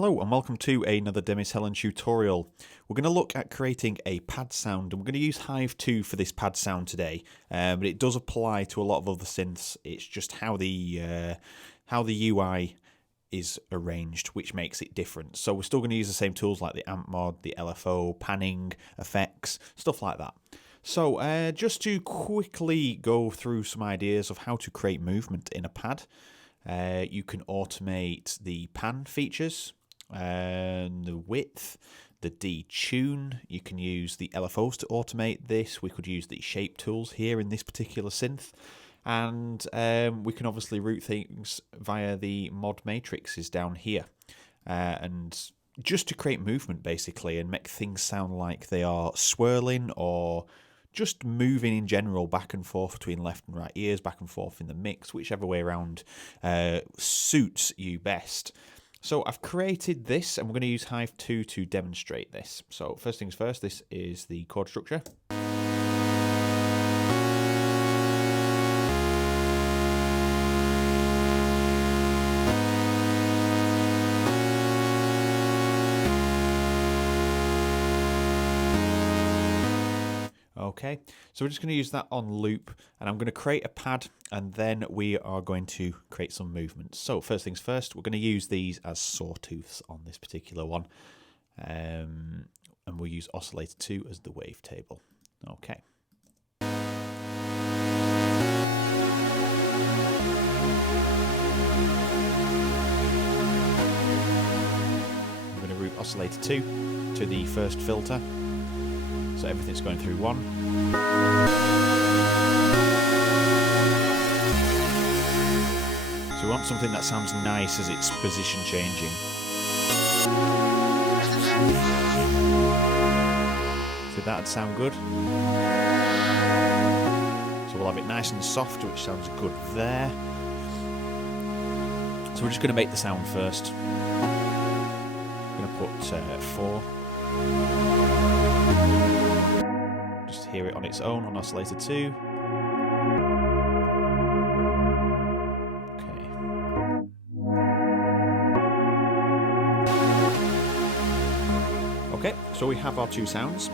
Hello and welcome to another Demis Hellen tutorial. We're going to look at creating a pad sound, and we're going to use Hive 2 for this pad sound today, but it does apply to a lot of other synths. It's just how the UI is arranged which makes it different. So we're still going to use the same tools like the amp mod, the LFO, panning, effects, stuff like that. So just to quickly go through some ideas of how to create movement in a pad. You can automate the pan features, the width, the detune. You can use the LFOs to automate this. We could use the shape tools here in this particular synth. And we can obviously route things via the mod matrices down here. And just to create movement basically and make things sound like they are swirling or just moving in general back and forth between left and right ears, back and forth in the mix, whichever way around suits you best. So I've created this and we're going to use Hive 2 to demonstrate this. So first things first, this is the chord structure. Okay, so we're just going to use that on loop, and I'm going to create a pad, and then we are going to create some movement. So first things first, we're going to use these as sawtooths on this particular one, and we'll use oscillator 2 as the wavetable. Okay. I'm going to route oscillator 2 to the first filter. So everything's going through one. So we want something that sounds nice as it's position changing. So that'd sound good. So we'll have it nice and soft, which sounds good there. So we're just going to make the sound first. I'm going to put 4. Just hear it on its own on oscillator 2. Okay. Okay, so we have our two sounds.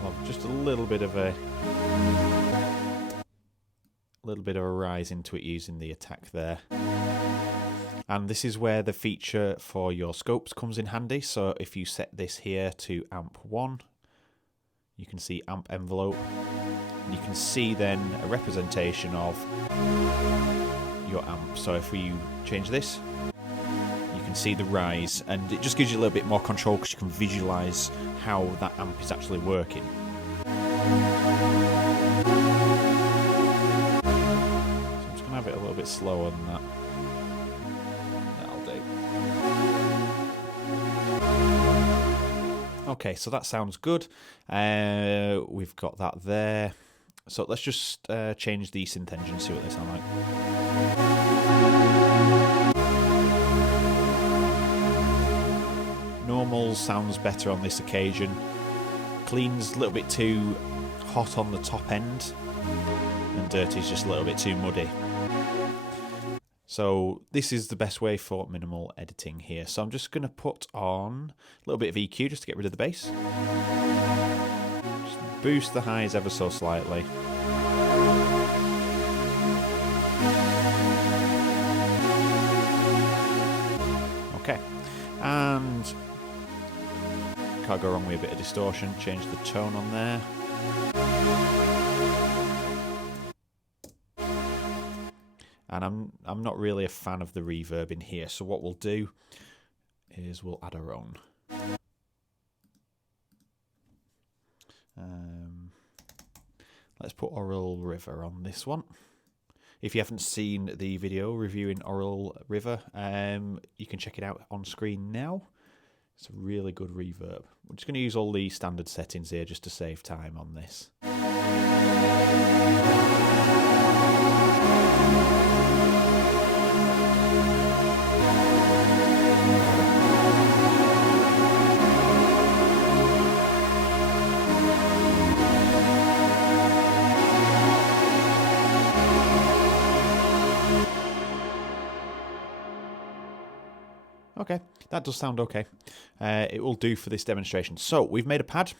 Well, just a little bit of a rise into it using the attack there. And this is where the feature for your scopes comes in handy. So if you set this here to amp 1, you can see amp envelope. And you can see then a representation of your amp. So if you change this, you can see the rise, and it just gives you a little bit more control because you can visualize how that amp is actually working. Have it a little bit slower than that. That'll do. Okay, so that sounds good. We've got that there. So let's just change the synth engine, see what they sound like. Normal sounds better on this occasion. Clean's a little bit too hot on the top end, and dirty's just a little bit too muddy. So this is the best way for minimal editing here. So I'm just going to put on a little bit of EQ just to get rid of the bass. Just boost the highs ever so slightly. Okay, and can't go wrong with a bit of distortion. Change the tone on there. And I'm not really a fan of the reverb in here, so what we'll do is we'll add our own. Let's put Oral River on this one. If you haven't seen the video reviewing Oral River, you can check it out on screen now. It's a really good reverb. We're just going to use all the standard settings here just to save time on this. Okay, that does sound okay. It will do for this demonstration. So we've made a pad,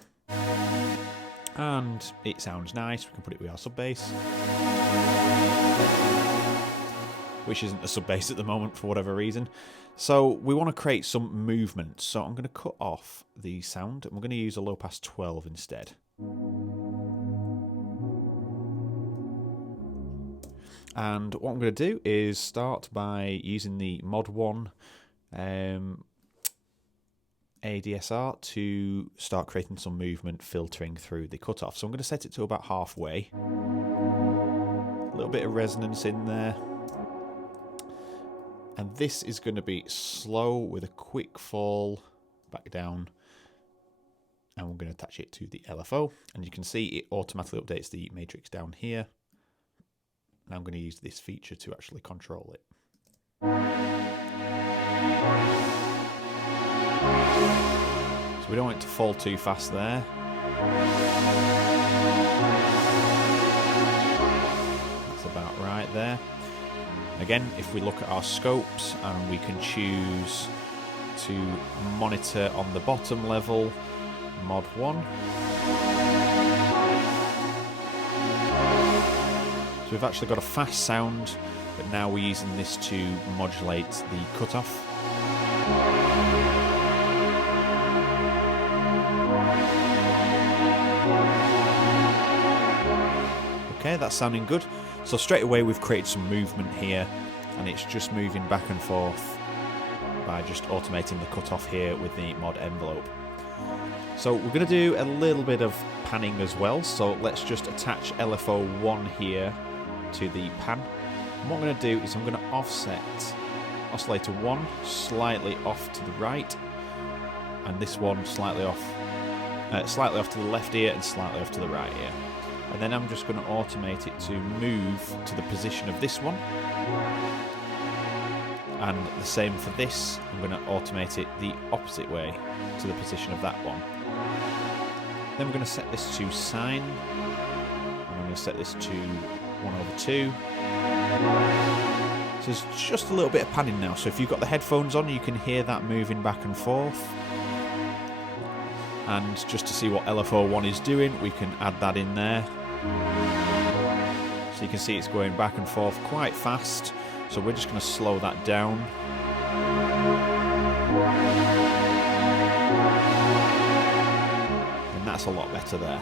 and it sounds nice. We can put it with our sub bass, which isn't a sub bass at the moment for whatever reason. So we want to create some movement. So I'm going to cut off the sound, and we're going to use a low pass 12 instead. And what I'm going to do is start by using the mod 1 ADSR to start creating some movement filtering through the cutoff. So I'm going to set it to about halfway. A little bit of resonance in there. And this is going to be slow with a quick fall back down. And we're going to attach it to the LFO. And you can see it automatically updates the matrix down here. And I'm going to use this feature to actually control it. So we don't want it to fall too fast there. That's about right there. Again, if we look at our scopes, and we can choose to monitor on the bottom level, mod 1. So we've actually got a fast sound, but now we're using this to modulate the cutoff. Okay, that's sounding good. So straight away we've created some movement here, and it's just moving back and forth by just automating the cutoff here with the mod envelope. So we're going to do a little bit of panning as well, so let's just attach LFO 1 here to the pan. And what I'm going to do is I'm going to offset oscillator 1 slightly off to the right, and this one slightly off to the left ear and slightly off to the right ear. And then I'm just going to automate it to move to the position of this one. And the same for this, I'm going to automate it the opposite way to the position of that one. Then we're going to set this to sine, and I'm going to set this to 1/2. So there's just a little bit of panning now, so if you've got the headphones on you can hear that moving back and forth. And just to see what LFO 1 is doing, we can add that in there. So you can see it's going back and forth quite fast, so we're just going to slow that down. And that's a lot better there.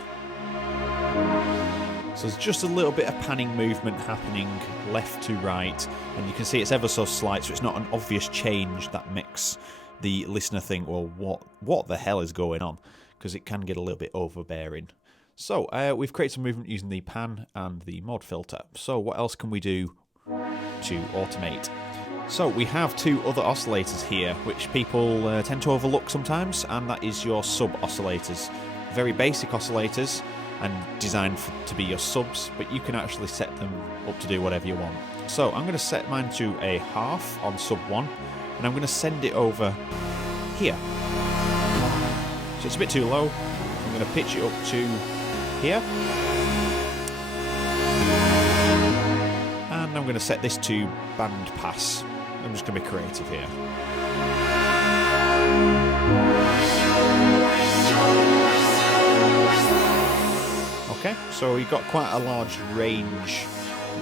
So there's just a little bit of panning movement happening left to right, and you can see it's ever so slight, so it's not an obvious change that makes the listener think, well, what the hell is going on? Because it can get a little bit overbearing. So we've created some movement using the pan and the mod filter. So what else can we do to automate? So we have two other oscillators here, which people tend to overlook sometimes, and that is your sub oscillators. Very basic oscillators and designed to be your subs, but you can actually set them up to do whatever you want. So I'm going to set mine to a half on sub 1, and I'm going to send it over here. So it's a bit too low. I'm going to pitch it up to here. And I'm going to set this to band pass. I'm just going to be creative here. Okay, so we've got quite a large range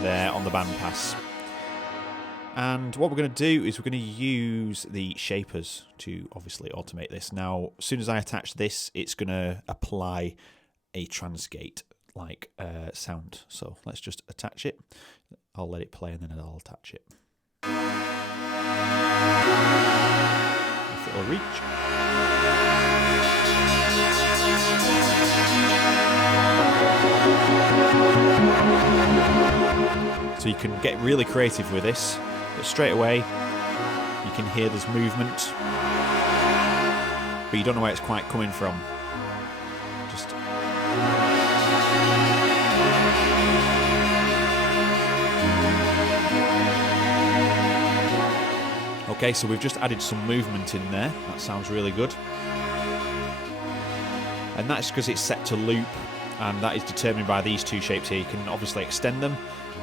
there on the band pass. And what we're going to do is we're going to use the shapers to obviously automate this. Now, as soon as I attach this, it's going to apply a trance gate like sound. So let's just attach it. I'll let it play and then I'll attach it. If it'll reach. So you can get really creative with this, but straight away you can hear there's movement, but you don't know where it's quite coming from. Just okay, so we've just added some movement in there. That sounds really good. And that's because it's set to loop, and that is determined by these two shapes here. You can obviously extend them,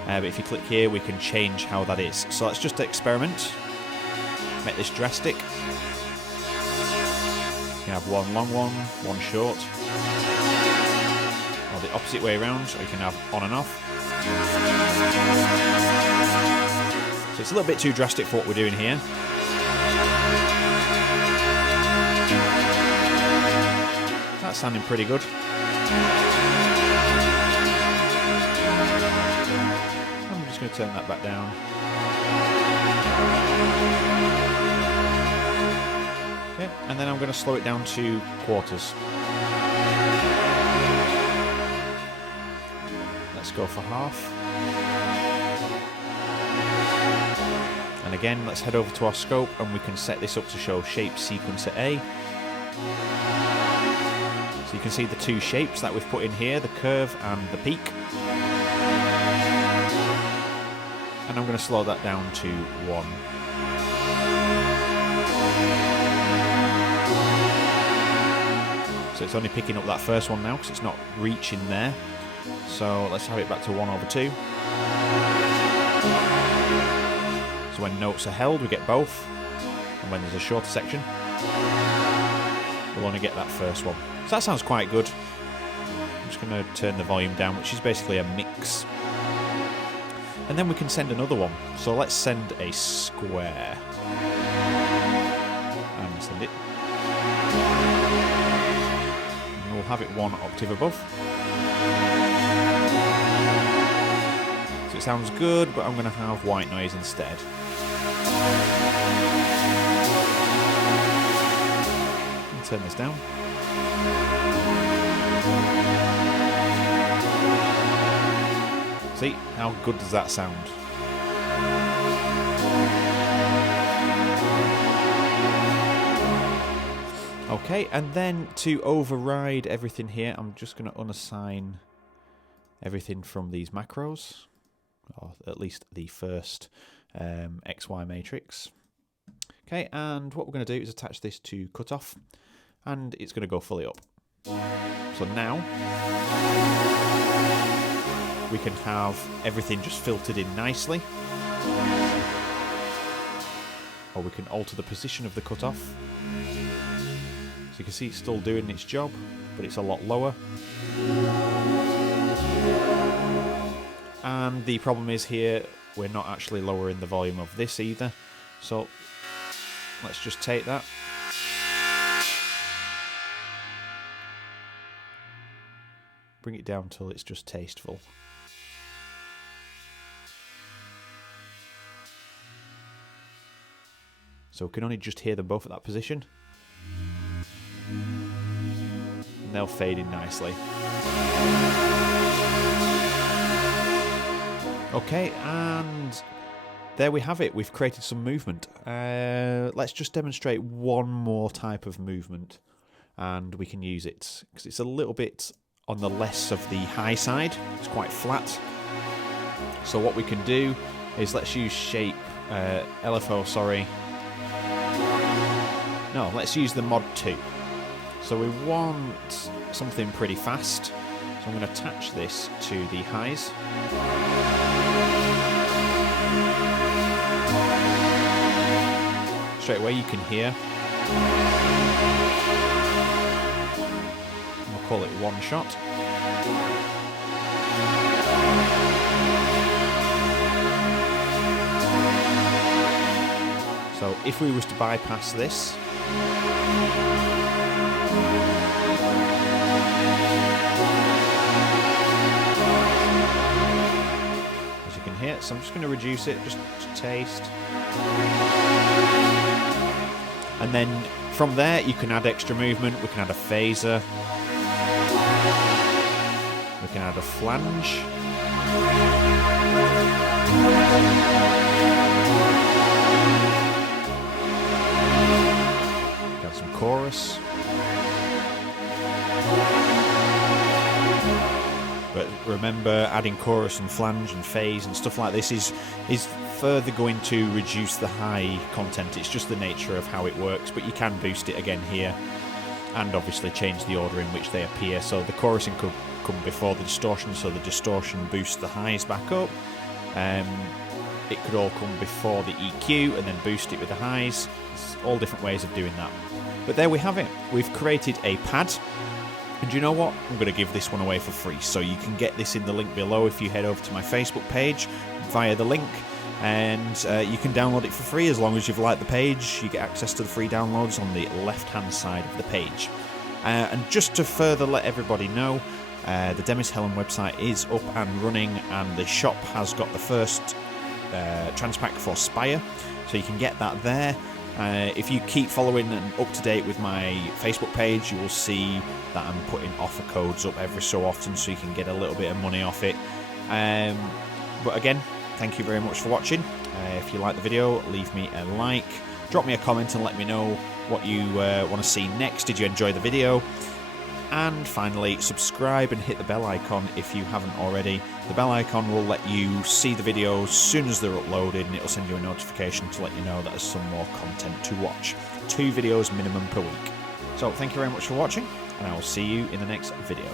but if you click here we can change how that is. So let's just experiment. make this drastic. You can have one long one, one short, or the opposite way around, or you can have on and off. So it's a little bit too drastic for what we're doing here. That's sounding pretty good. I'm just going to turn that back down. Okay, and then I'm going to slow it down to quarters. Let's go for half. And again, let's head over to our scope and we can set this up to show shape sequencer A. So you can see the two shapes that we've put in here, the curve and the peak. And I'm going to slow that down to 1. So it's only picking up that first one now because it's not reaching there. So let's have it back to 1/2. So when notes are held, we get both. And when there's a shorter section, we'll only get that first one. So that sounds quite good. I'm just going to turn the volume down, which is basically a mix. And then we can send another one. So let's send a square. And send it. And we'll have it 1 octave above. So it sounds good, but I'm going to have white noise instead. And turn this down. See, how good does that sound? Okay, and then to override everything here, I'm just going to unassign everything from these macros, or at least the first XY matrix. Okay, and what we're going to do is attach this to cutoff, and it's going to go fully up. So now we can have everything just filtered in nicely. Or we can alter the position of the cutoff. So you can see it's still doing its job, but it's a lot lower. And the problem is here, we're not actually lowering the volume of this either. So let's just take that. Bring it down till it's just tasteful. So we can only just hear them both at that position. And they'll fade in nicely. Okay, and there we have it. We've created some movement. Let's just demonstrate one more type of movement. And we can use it, because it's a little bit on the less of the high side. It's quite flat. So what we can do is let's use shape, LFO, sorry. No, let's use the mod 2. So we want something pretty fast. So I'm going to attach this to the highs. Straight away you can hear. We'll call it one shot. So if we was to bypass this, as you can hear, so I'm just going to reduce it just to taste. And then from there you can add extra movement. We can add a phaser. We can add a flange. Got some chorus. But remember, adding chorus and flange and phase and stuff like this is further going to reduce the high content. It's just the nature of how it works, but you can boost it again here and obviously change the order in which they appear. So the chorusing could come before the distortion, so the distortion boosts the highs back up. it could all come before the EQ and then boost it with the highs. There's all different ways of doing that. But there we have it. We've created a pad. And you know what? I'm going to give this one away for free. So you can get this in the link below if you head over to my Facebook page via the link. And you can download it for free as long as you've liked the page. You get access to the free downloads on the left-hand side of the page. And just to further let everybody know, the Demis Hellen website is up and running, and the shop has got the first Trance pack for Spire. So you can get that there. If you keep following and up to date with my Facebook page, you will see that I'm putting offer codes up every so often so you can get a little bit of money off it. But again, thank you very much for watching. If you like the video, leave me a like, drop me a comment and let me know what you want to see next. Did you enjoy the video? And finally, subscribe and hit the bell icon if you haven't already. The bell icon will let you see the videos as soon as they're uploaded, and it'll send you a notification to let you know that there's some more content to watch. 2 videos minimum per week. So thank you very much for watching, and I will see you in the next video.